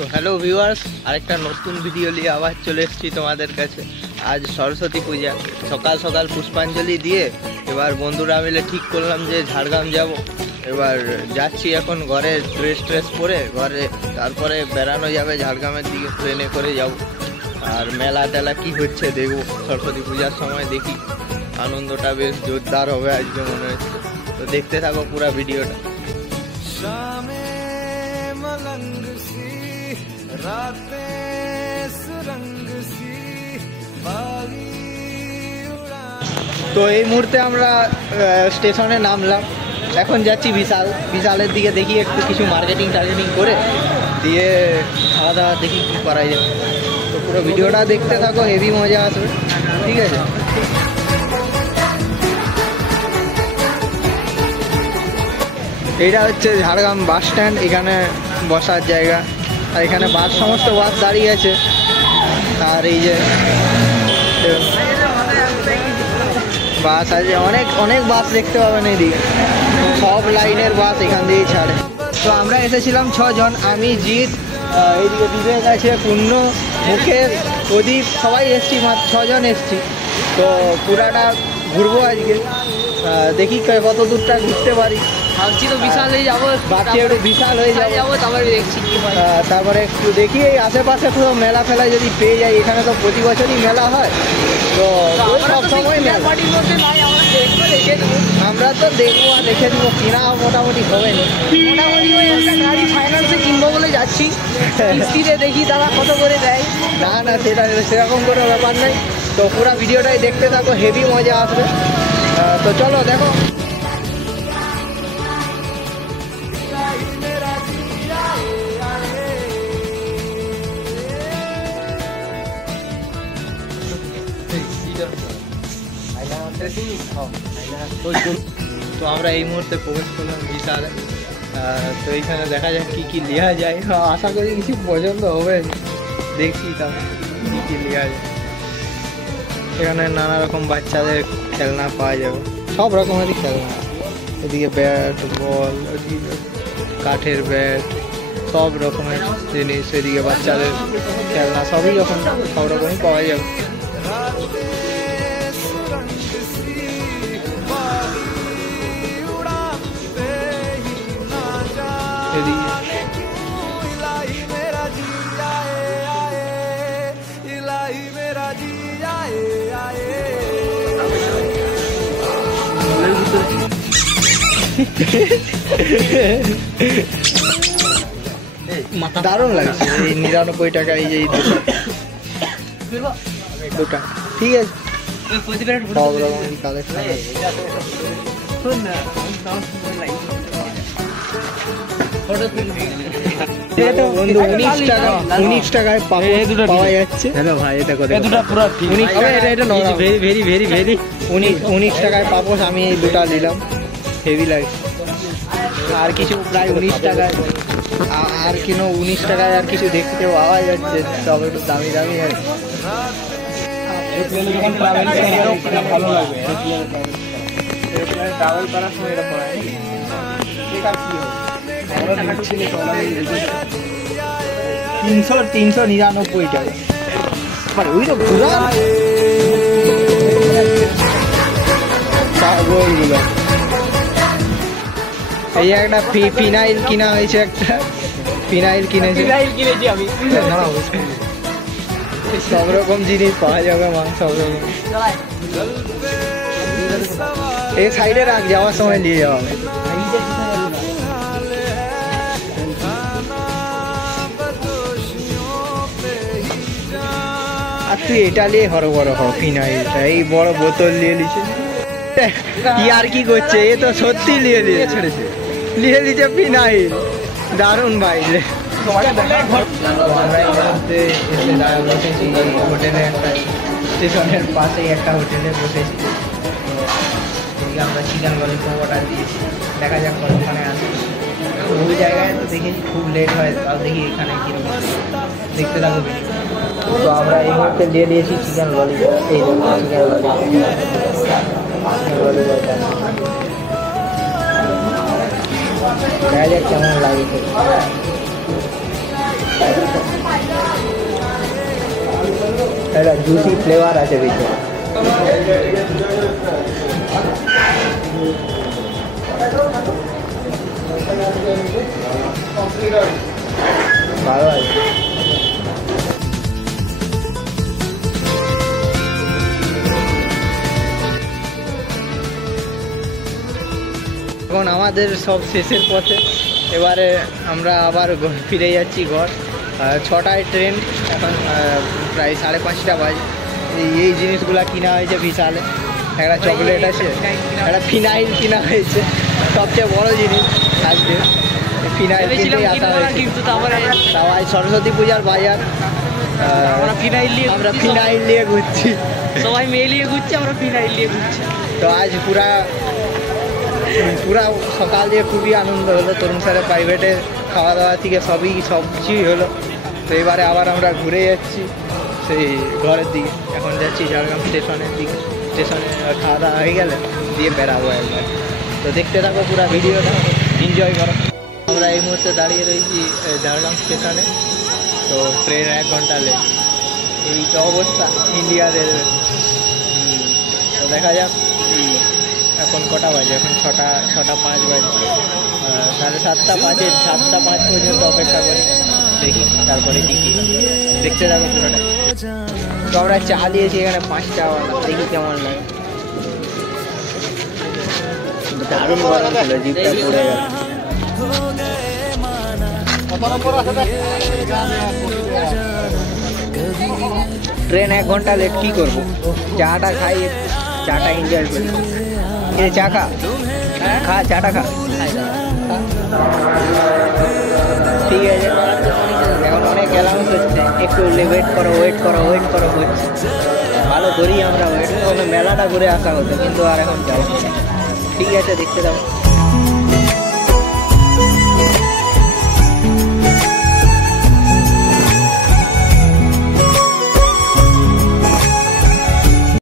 তো hello viewers, আরেকটা নতুন ভিডিও নিয়ে আবার চলে এসেছি তোমাদের কাছে। আজ সরস্বতী পূজা, সকাল সকাল পুষ্পাঞ্জলি দিয়ে এবার বন্ধুরা মিলে ঠিক করলাম যে ঝাড়গ্রাম যাব। এবার যাচ্ছি এখন ঘরে ড্রেস পরে ঘরে, তারপরে বেড়ানো যাবে ঝাড়গ্রামের দিকে, ট্রেনে করে যাব। আর মেলা টেলা কি হচ্ছে দেখবো, সরস্বতী পূজার সময় দেখি। আনন্দটা বেশ জোরদার হবে আজকে মনে হচ্ছে। তো দেখতে থাকো পুরো ভিডিওটা। তো এই মুহূর্তে আমরা স্টেশনে নামলাম, এখন যাচ্ছি বিশালের দিকে। দেখি একটু কিছু মার্কেটিং করে দিয়ে খাওয়া দাওয়া দেখি কী করা যায়। তো পুরো ভিডিওটা দেখতে থাকো, হেভি মজা আসবে, ঠিক আছে। এইটা হচ্ছে ঝাড়গ্রাম বাস স্ট্যান্ড, এখানে বসার জায়গা। আর এখানে সমস্ত বাস দাঁড়িয়ে আছে। আর এই যে বাস আছে, অনেক বাস দেখতে পাবেন এইদিকে, সব লাইনের বাস এখান দিয়েই ছাড়ে। তো আমরা এসেছিলাম 6 জন, আমি জিৎ, এইদিকে বিবেক আছে, পূর্ণ, মুকেশ, প্রদীপ, সবাই এসছি, মাত্র 6 জন এসছি। তো পুরাটা ঘুরবো আজকে, দেখি কত দূরটা ঘুরতে পারি। ভাবছি তো বিশাল হয়ে যাবো, ভাবছি একটু বিশাল হয়ে যাবো, তারপরে দেখছি কি হয়। তারপরে একটু দেখি এই আশেপাশে পুরো মেলা ফেলা যদি পেয়ে যাই। এখানে তো প্রতি বছরই মেলা হয়, তো সব সময় আমরা তো দেখবো আর দেখে দেবো। কিনা মোটামুটি হবে না, মোটামুটি ওই একটা গাড়ি ফাইন্যান্সে কিনবো বলে যাচ্ছি, কিস্তিতে দেখি তারা কত করে দেয়। না সেটা সেরকম কোনো ব্যাপার নেই। তো পুরো ভিডিওটাই দেখতে থাকো, হেভি মজা আসবে। তো চলো দেখো। তো আমরা এই মুহূর্তে প্রবেশ করলাম বিশালে। তো এইখানে দেখা যাক কি নেওয়া যায়। আশা করি কিছু পছন্দ হবে, দেখি তাহলে কি নেওয়া যায়। এখানে নানা রকম বাচ্চাদের খেলনা পাওয়া যাবে, সব রকমেরই খেলনা। এদিকে ব্যাট, বল, ওদিকে কাঠের ব্যাট, সব রকমের জিনিস। এদিকে বাচ্চাদের খেলনা, সব রকমই পাওয়া যাবে। দারুণ লাগছে এই 99 টাকা, এই যে দুটা, ঠিক আছে। সব রকম কালেকশন আছে। বন্ধু 19 টাকায় পাওয়া যাচ্ছে। ভাই এটা করে 19 টাকায় পাপোশ, আমি এই দুটা নিলাম, হেভি লাগছে। আর কিছু প্রায় 19 টাকায়, আর 19 টাকায় আর কিছু দেখতে পাওয়া যাচ্ছে, সব একটু দামি আর ভালো লাগবে। ট্রাভেল করার সময় এটা পড়ায় 399 টাকা। ওই তো পাগলগুলো। এই একটা ফিনাইল কিনা হয়েছে, একটা ফিনাইল কিনেছি আমি। সব রকম জিনিস পাওয়া যাবে, সব রকম। এই সাইডে রাখ, যাওয়ার সময় নিয়ে যাওয়া হবে। আর তুই এটা নিয়ে বড় ফিনাইলটা, এই বড় বোতল নিয়ে নিচ্ছে। আর কি করছে, এ তো সত্যি নিয়ে নিচ্ছে ফিনাইল। দারুণ ভাই। হোটেলে একটা স্টেশনের পাশেই একটা হোটেলে বসেছি। আমরা চিকেন ললিপপ অর্ডার দিয়েছি, দেখা যাক কতক্ষণে আসে। ওই জায়গায় তো দেখেছি খুব লেট হয়, তাও দেখি এখানে কিরকম, দেখতে থাকো। তো আমরা এই মুহূর্তে দিয়ে দিয়েছি চিকেন ললিপপ। এই চিকেন ললিপপ দেখা যাক কেমন লাগে। একটা জুসি ফ্লেভার আছে ভিতরে। ভালো আছে। এখন আমাদের সব শেষের পথে, এবারে আমরা আবার ফিরে যাচ্ছি ঘর। 6টায় ট্রেন, এখন প্রায় 5:30 বাজে। এই জিনিসগুলো কিনা হয়েছে বিশালে, একটা চকলেট আছে, একটা ফিনাইল কিনা হয়েছে, সবচেয়ে বড় জিনিস আজকে ফিনাইল কিনতেই আসা হয়েছে। কিন্তু তারপরে সবাই সরস্বতী পূজার বাজার, আমরা ফিনাইল নিয়ে ঘুরছি, সবাই মিলিয়ে ঘুরছি, আমরা ফিনাইল নিয়ে ঘুরছি। তো আজ পুরা সকাল দিয়ে খুবই আনন্দ হলো। তরুণ স্যারের প্রাইভেটে খাওয়া দাওয়া থেকে সব কিছুই হলো। তো এবারে আবার আমরা ঘুরে যাচ্ছি সেই ঘরের দিকে। এখন যাচ্ছি ঝাড়গ্রাম স্টেশনের দিকে। স্টেশনে খাওয়া দাওয়া হয়ে গেলে দিয়ে বেরাবো একবার। তো দেখতে থাকো পুরো ভিডিওটা, এনজয় করো। আমরা এই মুহূর্তে দাঁড়িয়ে রয়েছি ঝাড়গ্রাম স্টেশনে। তো ট্রেন 1 ঘন্টা লেট, এই তো অবস্থা ইন্ডিয়া রেলওয়ে। তো দেখা যাক এখন কটা বাজে, এখন 6:05 বাজে। 7:30 7:05 পর্যন্ত অপেক্ষা করি, দেখি তারপরে কী কী দেখতে থাকো পুরোটা। তো আমরা চা দিয়েছি এখানে 5 টাকা, দেখি কেমন লাগে। দারুণ গরম ছিল, জিভটা পুড়ে গেল। ট্রেন 1 ঘন্টা লেট, কী করবো? চাটা খাই, চাটা এনজয় করি। চা খা, চাটা খা। ঠিক আছে, এখন অনেক অ্যালাউন্স হচ্ছে, একটু ওয়েট করো হচ্ছে। ভালো করি আমরা ওয়েট, মেলাটা ঘুরে আসা হতো, কিন্তু আর এখন যাবো। ঠিক আছে, দেখতে যাবো।